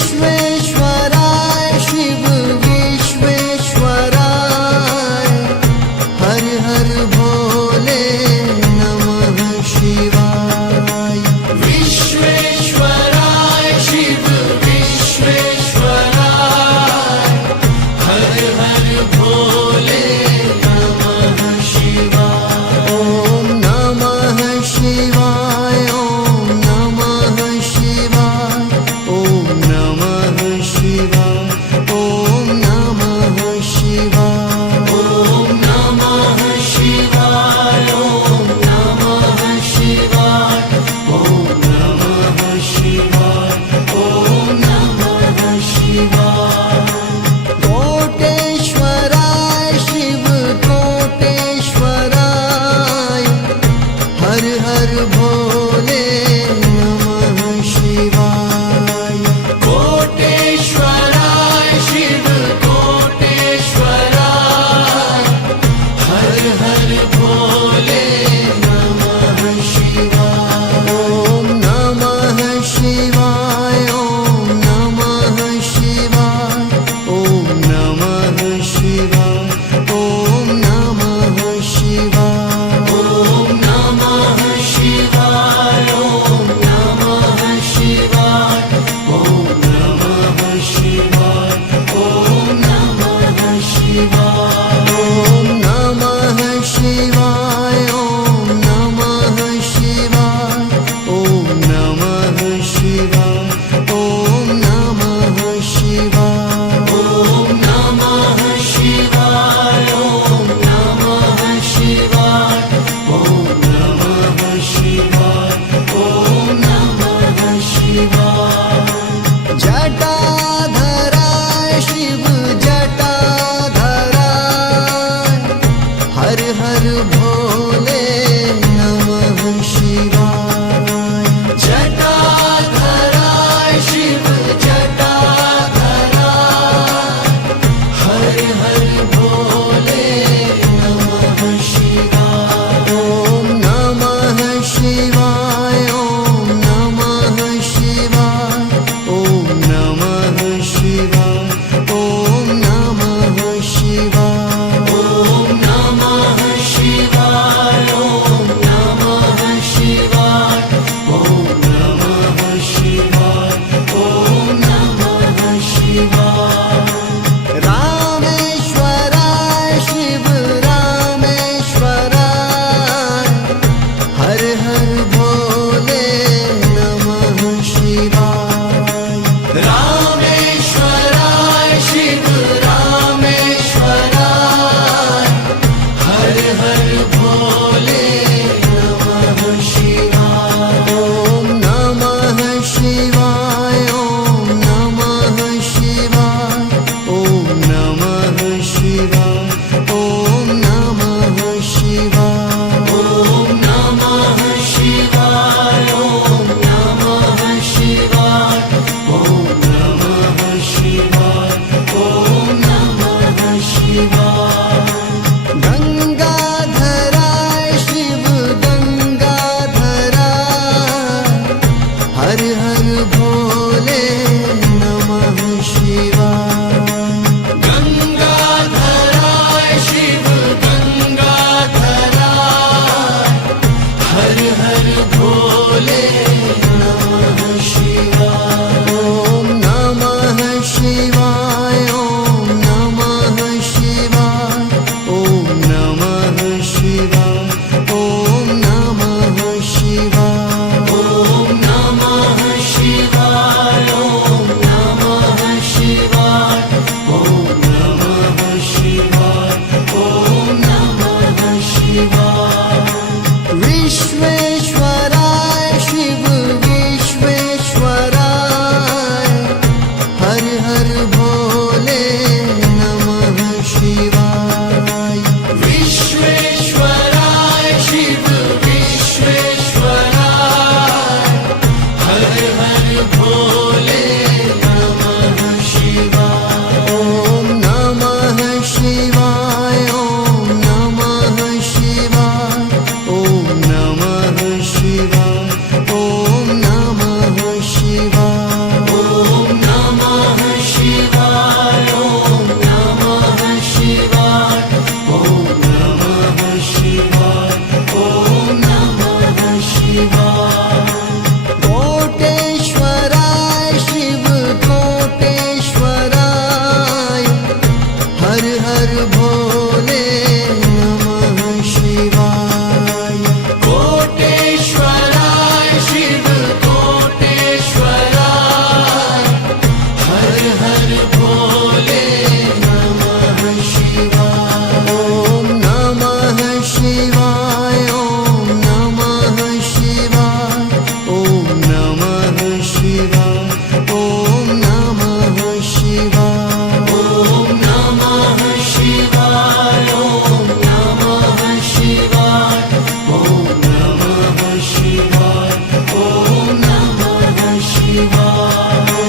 विश्वेश्वराय शिव विश्वेश्वराय हर हर भोले नमः शिवाय विश्वेश्वराय शिव विश्वेश्वराय हर हर भोले नमः शिवाय ओम नमः शिवाय ओम नमः शिवाय ओम नमः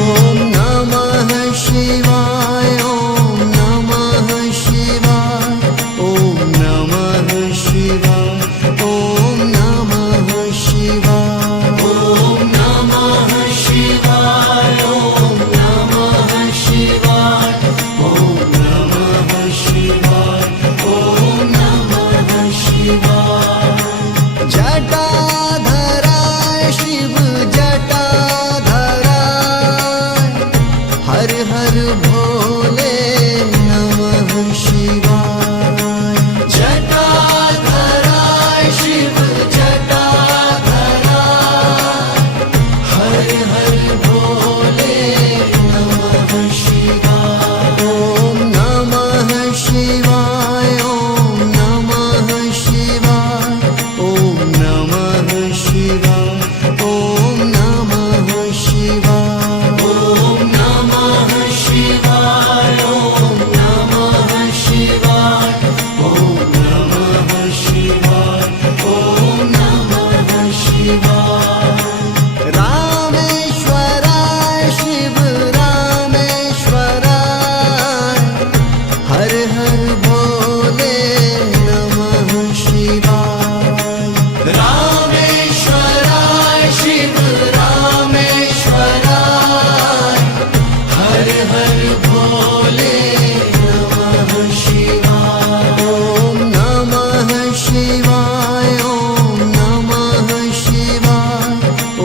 ॐ नमः शिवाय ॐ नमः शिवाय ॐ नमः शिवाय ॐ नमः शिवाय ॐ नमः शिवाय ॐ नमः शिवाय ॐ नमः शिवाय ॐ नमः शिवाय जटाधराय शिव जटाधराय हर हर भोले नमः शिवाय जटाधराय शिव जटाधराय हर हर भोले नमः शिवाय ॐ नमः शिवाय ॐ नमः शिवाय ॐ नमः शिवाय ॐ नमः शिवाय ॐ नमः शिवाय ॐ नमः शिवाय ॐ नमः शिवाय ॐ नमः शिवाय रामेश्वराय शिव रामेश्वराय हर हर भोले नमः शिवाय रामेश्वराय शिव रामेश्वराय हर हर भोले नमः शिवाय ॐ नमः शिवाय ॐ नमः शिवाय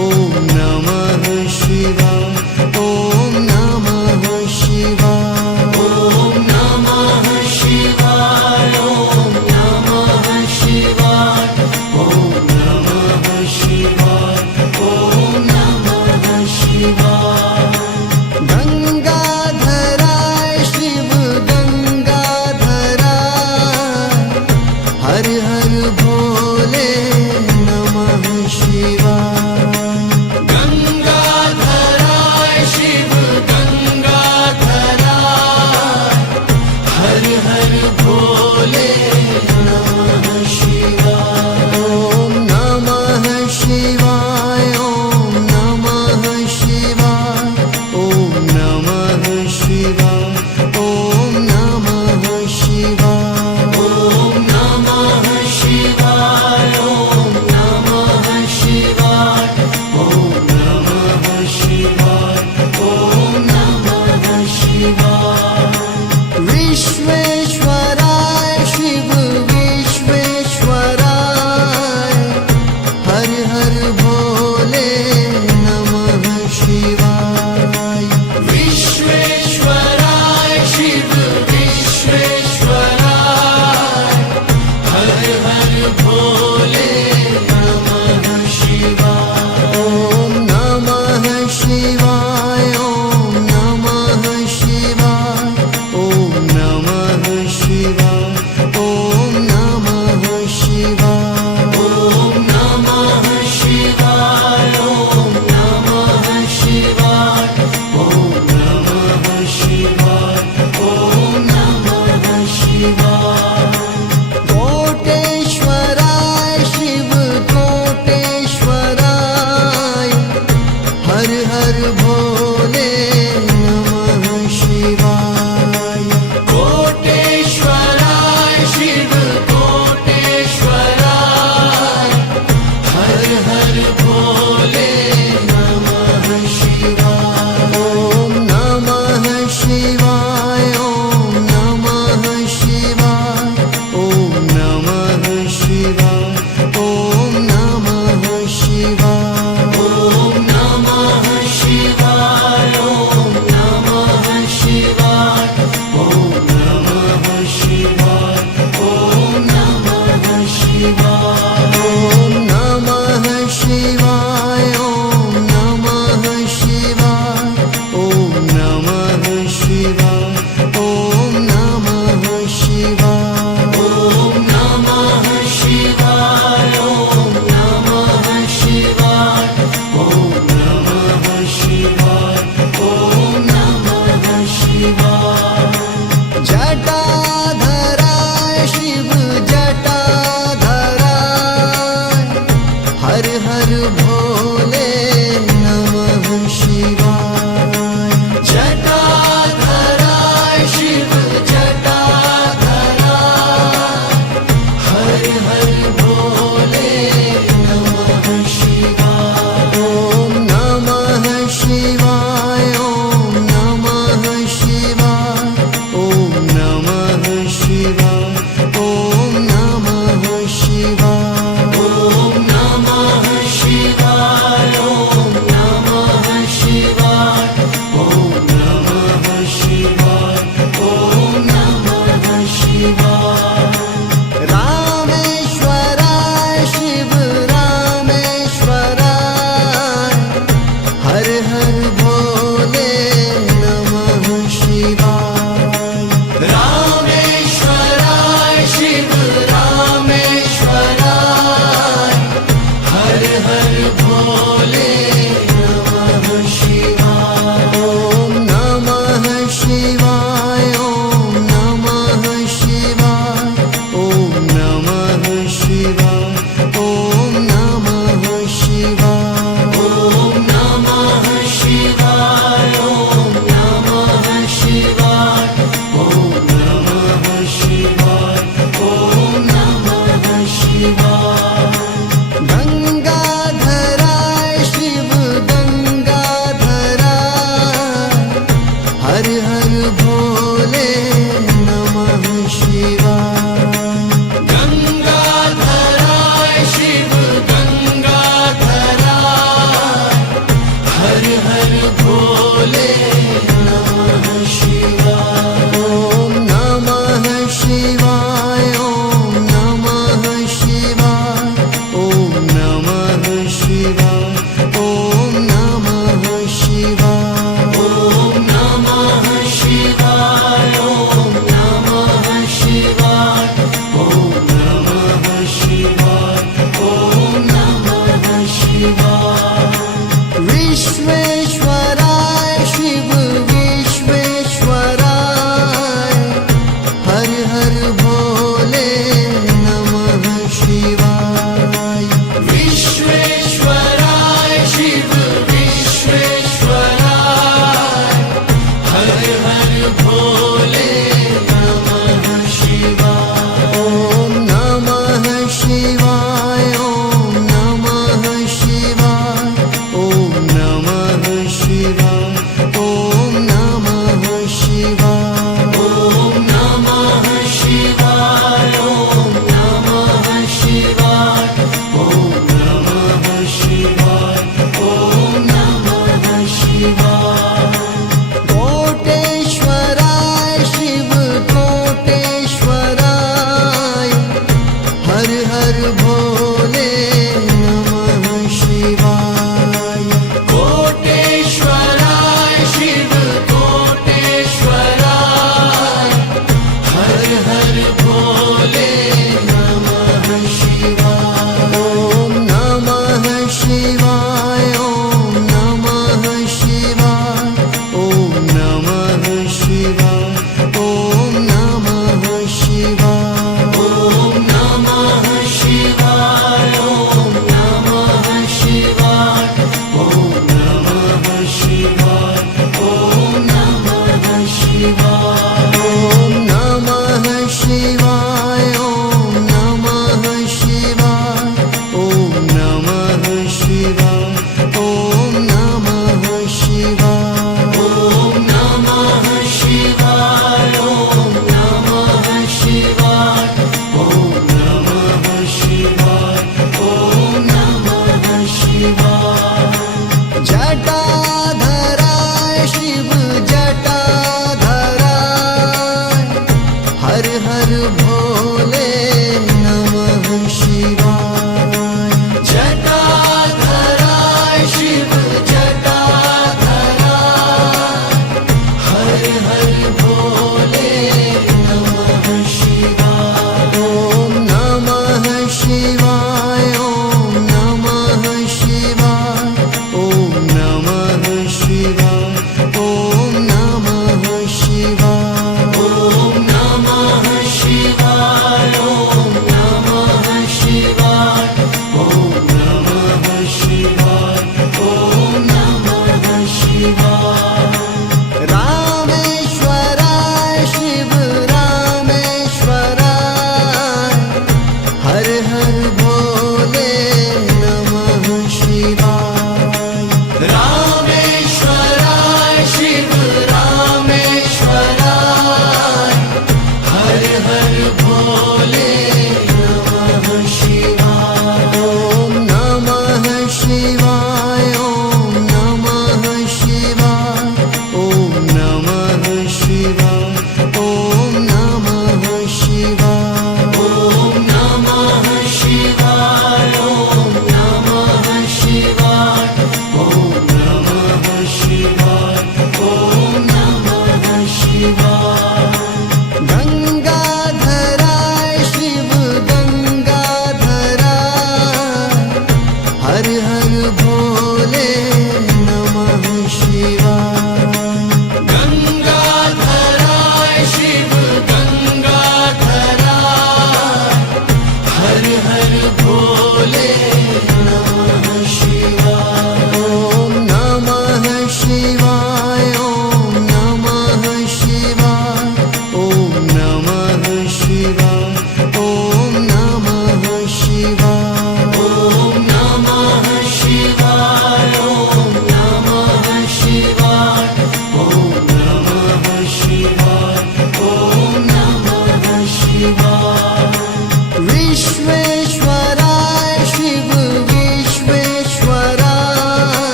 ॐ नमः शिवाय ॐ नमः शिवाय ॐ नमः शिवाय ॐ नमः शिवाय ॐ नमः शिवाय ॐ नमः शिवाय गंगाधराय शिव गंगाधराय हर हर भोले नमः शिवाय गंगाधराय शिव गंगाधराय हर हर भोले नमः शिवाय ॐ नमः शिवाय ॐ नमः शिवाय ॐ नमः शिवाय ॐ नमः शिवाय ॐ नमः शिवाय ॐ नमः शिवाय ॐ नमः शिवाय ॐ नमः शिवाय विश्वेश्वराय शिव विश्वेश्वराय हर हर भोले नमः शिवाय विश्वेश्वराय शिव विश्वेश्वराय हर हर भोले नमः शिवाय ॐ नमः शिवाय ॐ नमः शिवाय ॐ नमः शिवाय ॐ नमः शिवाय ॐ नमः शिवाय ॐ नमः शिवाय ॐ नमः शिवाय ॐ नमः शिवाय कोटेश्वराय शिव कोटेश्वराय हर हर भोले नमः शिवाय कोटेश्वराय शिव कोटेश्वराय हर हर भोले नमः शिवाय ॐ नमः शिवाय ॐ नमः शिवाय ॐ नमः शिवाय ॐ नमः शिवाय ॐ नमः शिवाय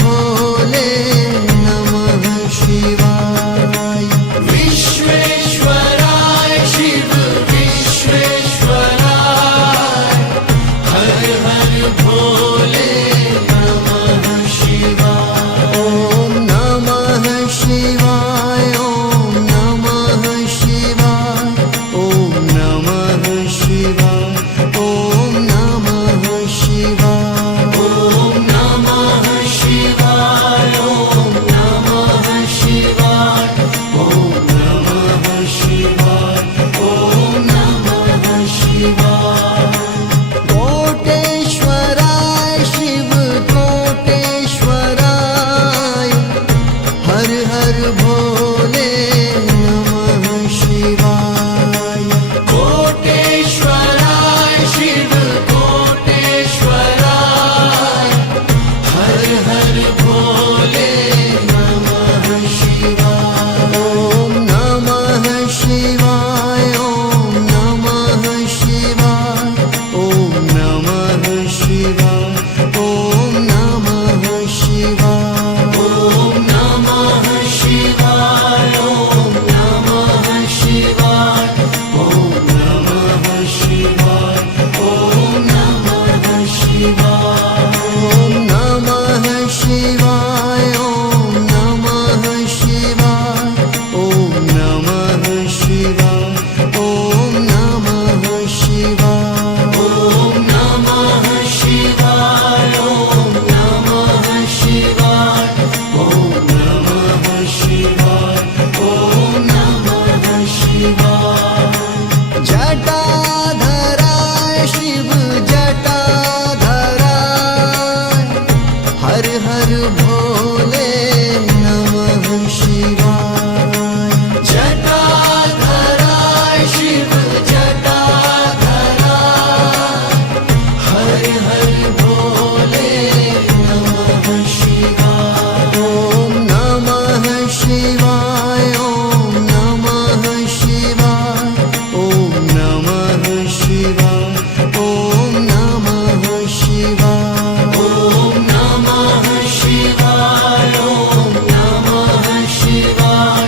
भोले नमः शिवाय। विश्वेश्वराय शिव विश्वेश्वराय, हर हर भोले नमः शिवाय। ॐ नमः शिवाय ॐ नमः शिवाय ॐ नमः शिवाय ॐ नमः शिवाय। ॐ नमः शिवाय, ॐ नमः शिवाय, ॐ नमः शिवाय, ॐ नमः शिवाय। कोटेश्वराय शिव कोटेश्वराय, हर हर भोले नमः शिवाय। कोटेश्वराय शिव कोटेश्वराय, हर हर भोले नमः शिवाय। ॐ नमः शिवाय ॐ नमः शिवाय ॐ नमः शिवाय ॐ नमः शिवाय। ॐ नमः शिवाय, ॐ नमः शिवाय, ॐ नमः शिवाय, ॐ नमः शिवाय। ॐ नमः शिवाय ॐ नमः शिवाय ॐ नमः शिवाय ॐ नमः शिवाय। ॐ नमः शिवाय, ॐ नमः शिवाय, ॐ नमः शिवाय, ॐ नमः शिवाय। जटाधराय शिव जटाधराय, हर हर भोले नमः शिवाय। जटाधराय शिव जटाधराय, हर हर भोले नमः शिवाय। ॐ नमः शिवाय ॐ नमः शिवाय ॐ नमः शिवाय ॐ नमः शिवाय। ॐ नमः शिवाय, ॐ नमः शिवाय,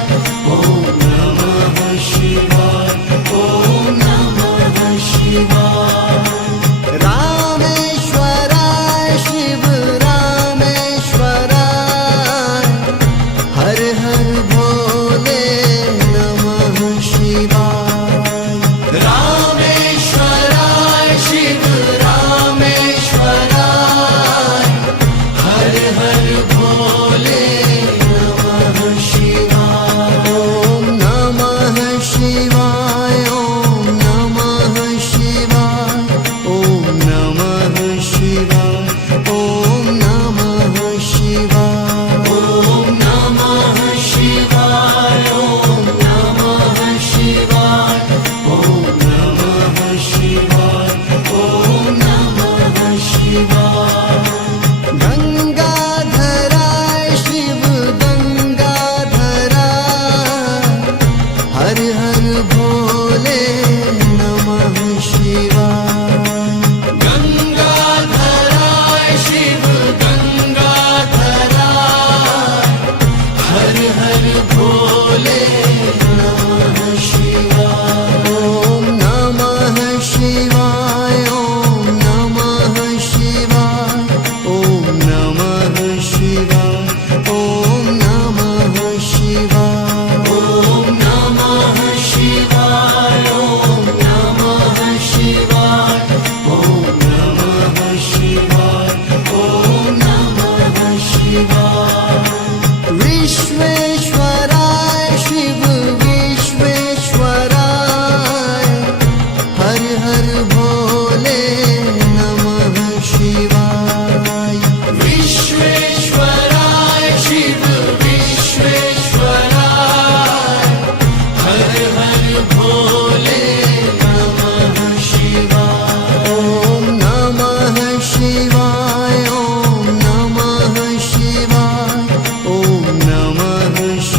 ॐ नमः शिवाय, ॐ नमः शिवाय। रामेश्वराय शिव रामेश्वराय, हर हर भोले नमः शिवाय। रामेश्वराय शिव रामेश्वराय, हर हर भोले नमः शिवाय। ॐ नमः शिवाय ॐ नमः शिवाय ॐ नमः शिवाय ॐ नमः शिवाय। ॐ नमः शिवाय, ॐ नमः शिवाय, ॐ नमः शिवाय, ॐ नमः शिवाय। गंगाधराय शिव गंगाधराय, हर हर भोले नमः शिवाय। गंगाधराय शिव गंगाधराय, हर हर भोले नमः शिवाय। ॐ नमः शिवाय ॐ नमः शिवाय ॐ नमः शिवाय ॐ नमः शिवाय। ॐ नमः शिवाय, ॐ नमः शिवाय, ॐ नमः शिवाय, ॐ नमः शिवाय। विश्वेश्वराय शिव विश्वेश्वराय, हर हर भोले नमः शिवाय। विश्वेश्वराय शिव विश्वेश्वराय, हर हर भोले नमः शिवाय। ॐ नमः शिवाय ॐ नमः शिवाय ॐ नमः शिवाय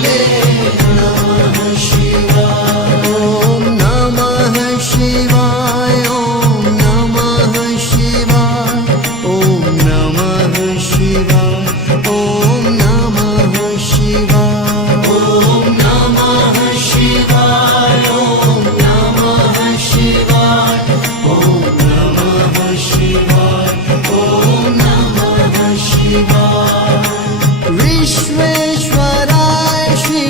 भोले नमः शिवाय ॐ नमः शिवाय ॐ नमः शिवाय ॐ नमः शिवाय ॐ नमः शिवाय ॐ नमः शिवाय ॐ नमः शिवाय ॐ नमः शिवाय ॐ नमः शिवाय विश्वेश्वराय शिवाय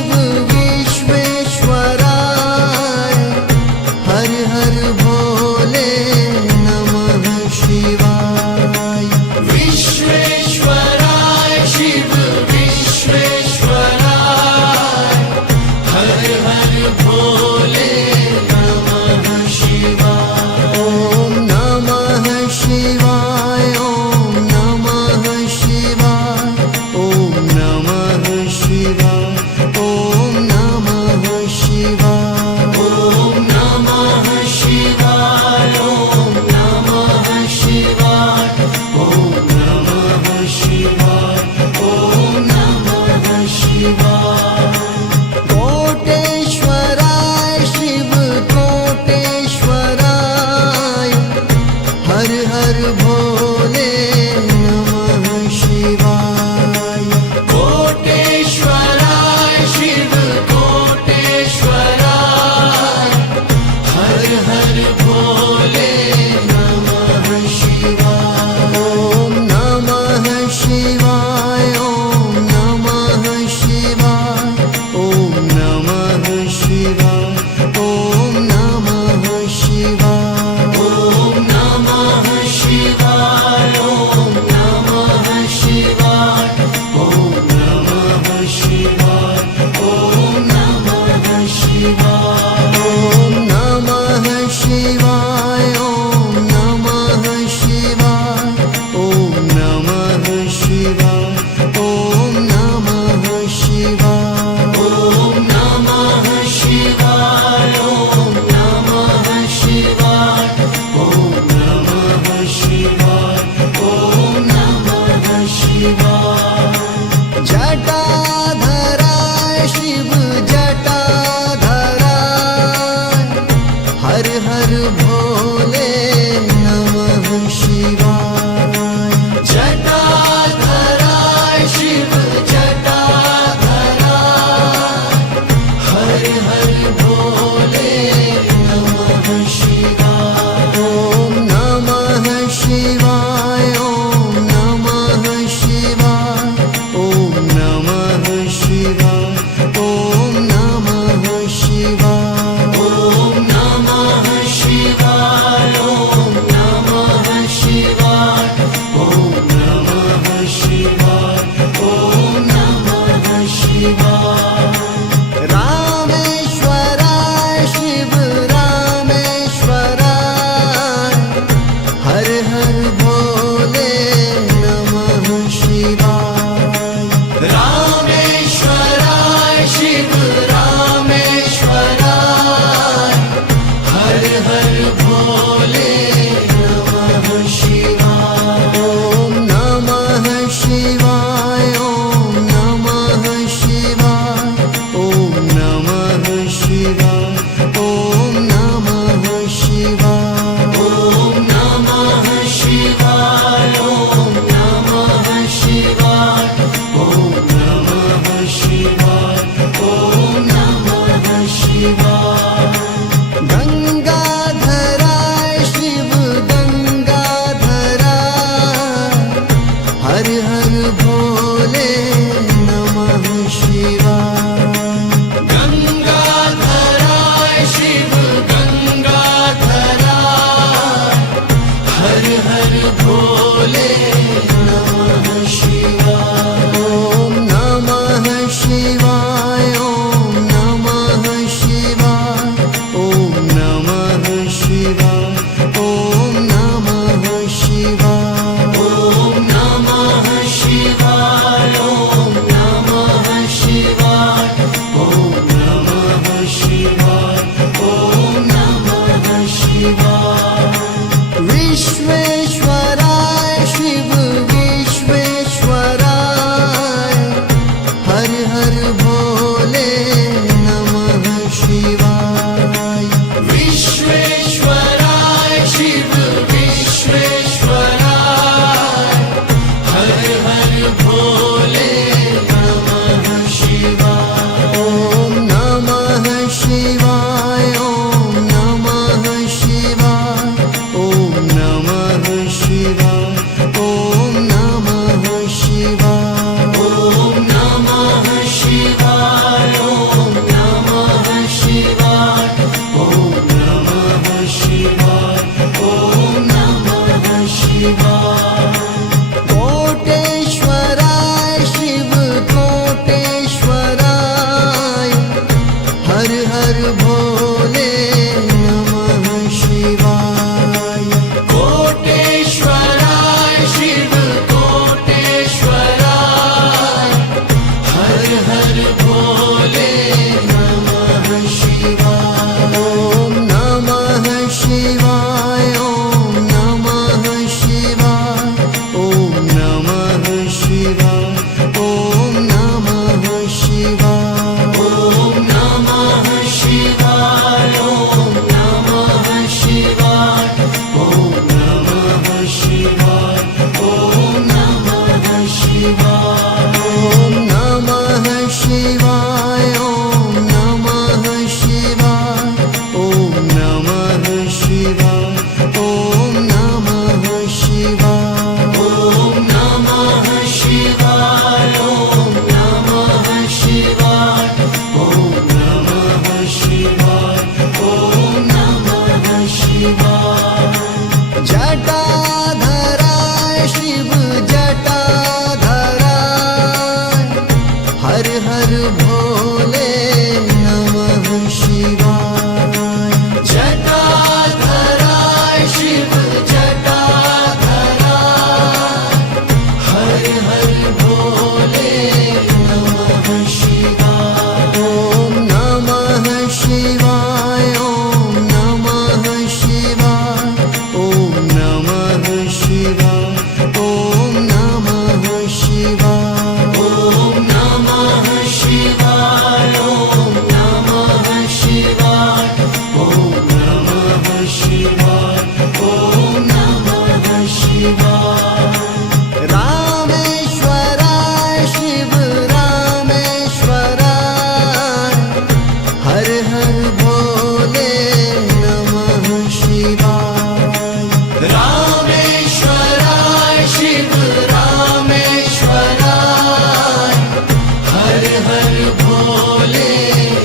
भोले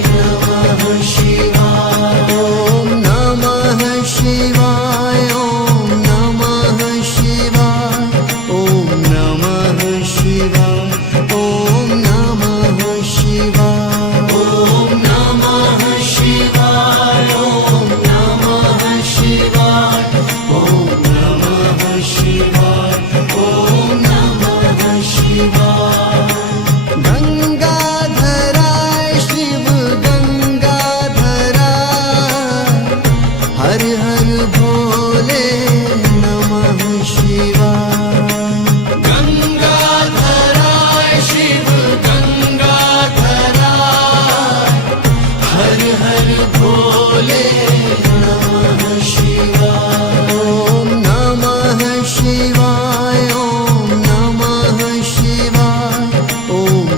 नमः शिवाय ॐ नमः शिवाय ॐ नमः शिवाय ॐ नमः शिवाय ॐ नमः शिवाय ॐ नमः शिवाय ॐ नमः शिवाय ॐ नमः शिवाय ॐ नमः शिवाय गंगाधराय शिव गंगाधराय हर हर भोले नमः शिवाय गंगाधराय शिव गंगाधराय हर हर भोले नमः शिवाय ॐ नमः शिवाय ॐ नमः शिवाय ॐ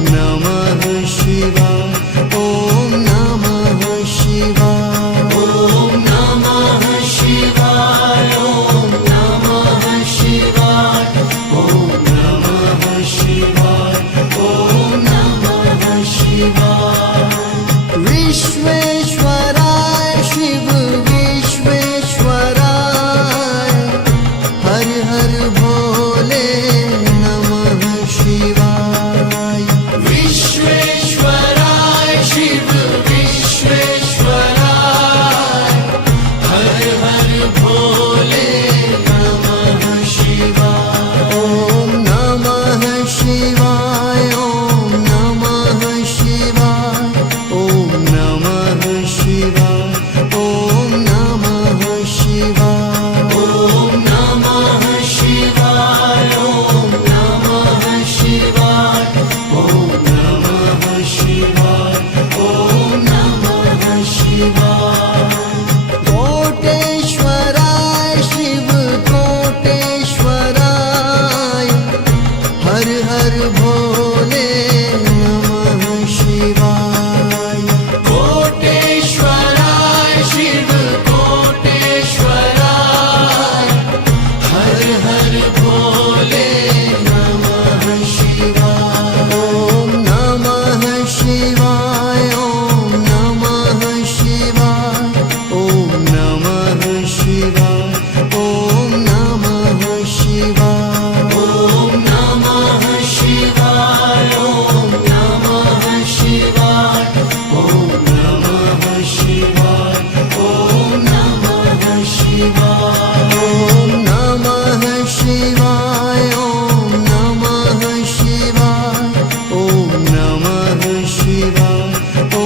नमः शिवाय ॐ नमः शिवाय ॐ नमः शिवाय ॐ नमः शिवाय ॐ नमः शिवाय ॐ नमः शिवाय विश्वेश्वराय शिव विश्वेश्वराय हर हर भोले नमः शिवाय विश्वेश्वराय शिव विश्वेश्वराय हर हर भोले नमः शिवाय ॐ नमः शिवाय ॐ नमः शिवाय ॐ नमः शिवाय ॐ नमः शिवाय ॐ नमः शिवाय ॐ नमः शिवाय ॐ नमः शिवाय ॐ नमः शिवाय कोटेश्वराय शिव कोटेश्वराय हर हर भोले नमः शिवाय कोटेश्वराय शिव कोटेश्वराय हर हर भोले नमः शिवाय ॐ नमः शिवाय ॐ नमः शिवाय ॐ नमः शिवाय ॐ नमः शिवाय ॐ नमः शिवाय ॐ नमः शिवाय ॐ नमः शिवाय ॐ नमः शिवाय ॐ नमः शिवाय ॐ नमः शिवाय ॐ नमः शिवाय ॐ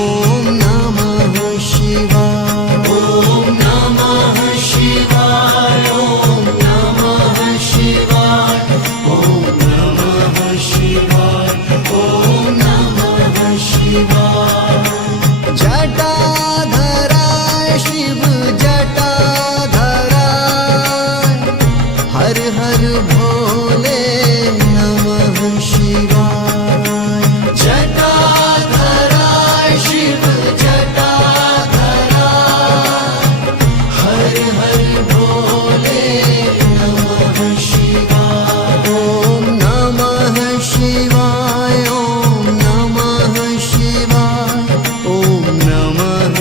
नमः शिवाय ॐ नमः शिवाय ॐ नमः शिवाय ॐ नमः शिवाय ॐ नमः शिवाय जटाधराय शिव जटाधराय हर हर भोले नमः शिवाय जटाधराय शिव जटाधराय हर हर भोले नमः शिवाय ॐ नमः शिवाय ॐ नमः शिवाय ॐ नमः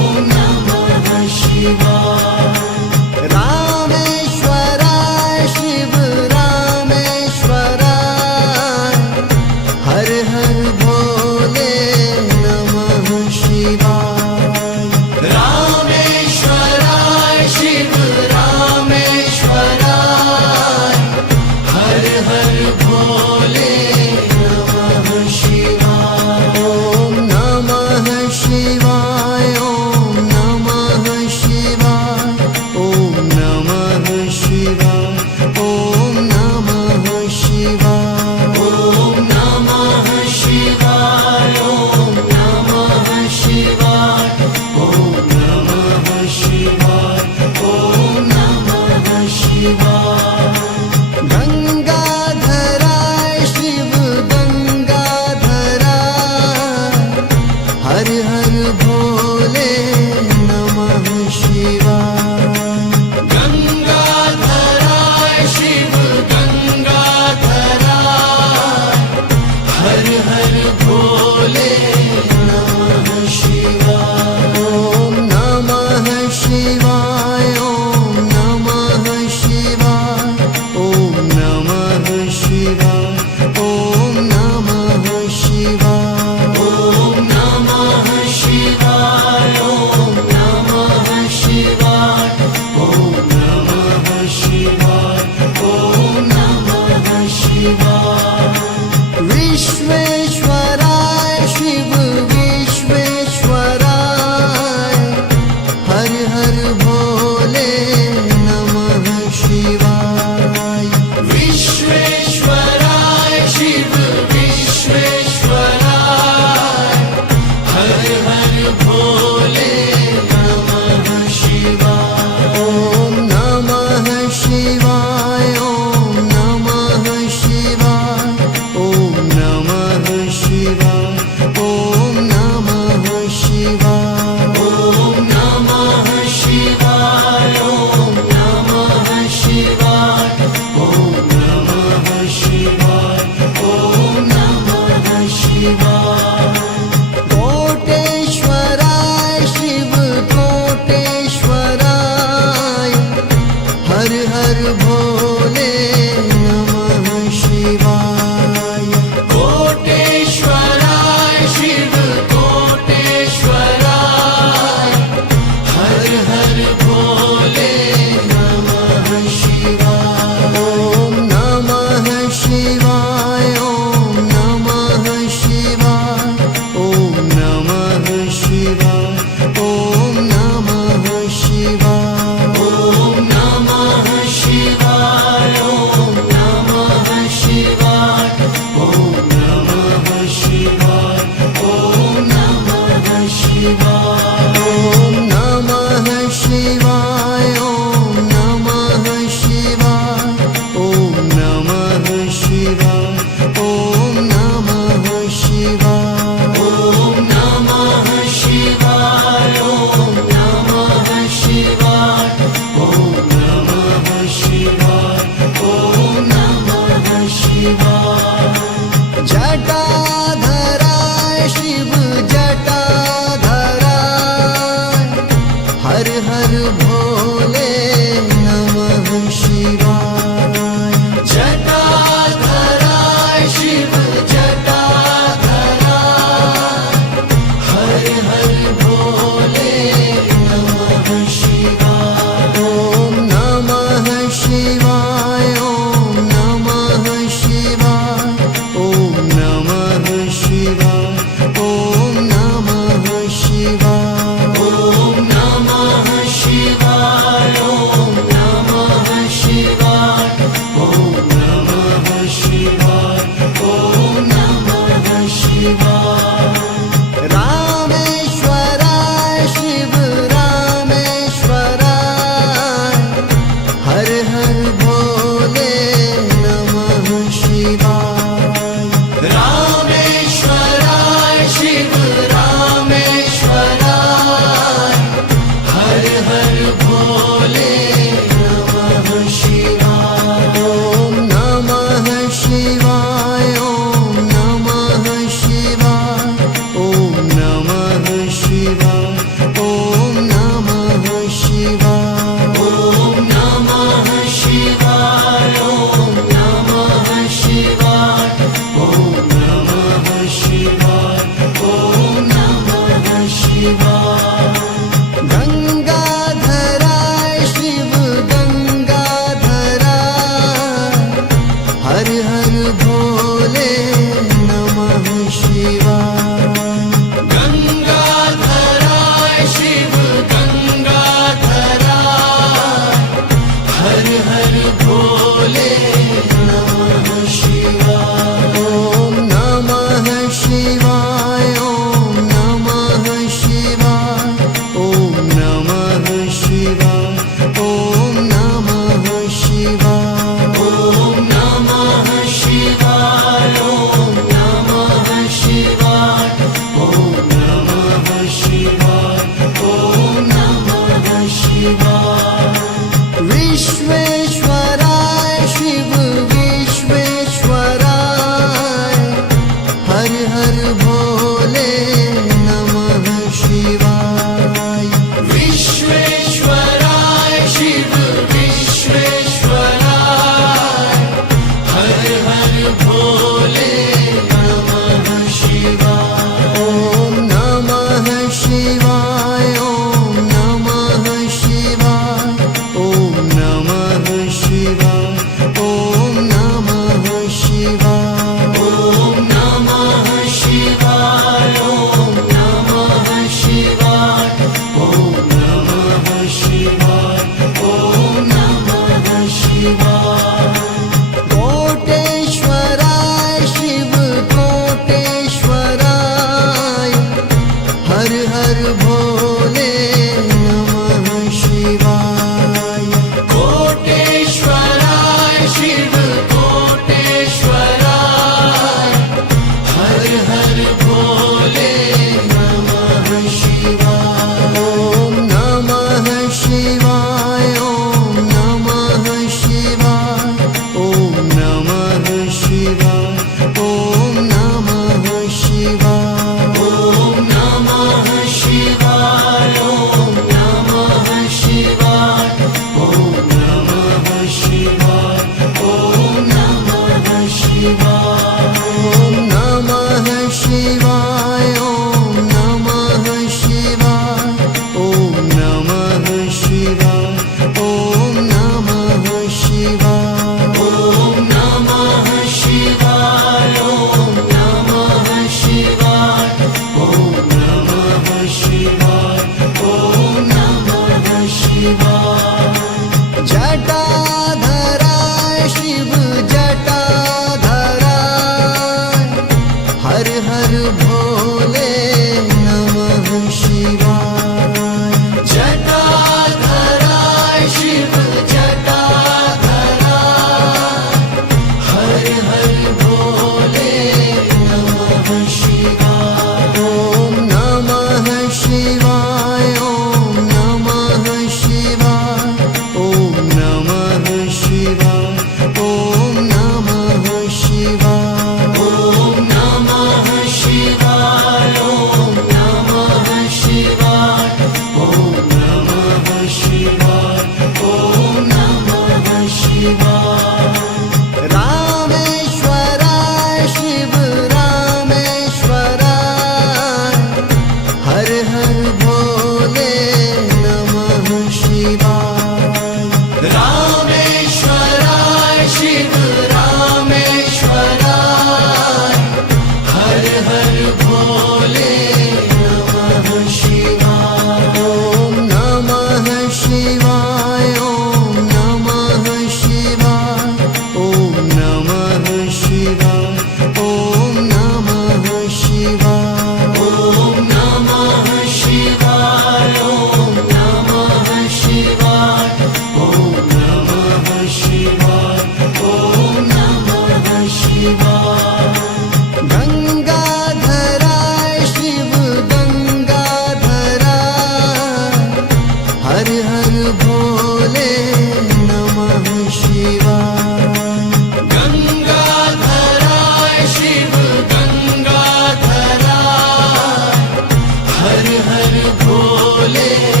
भोले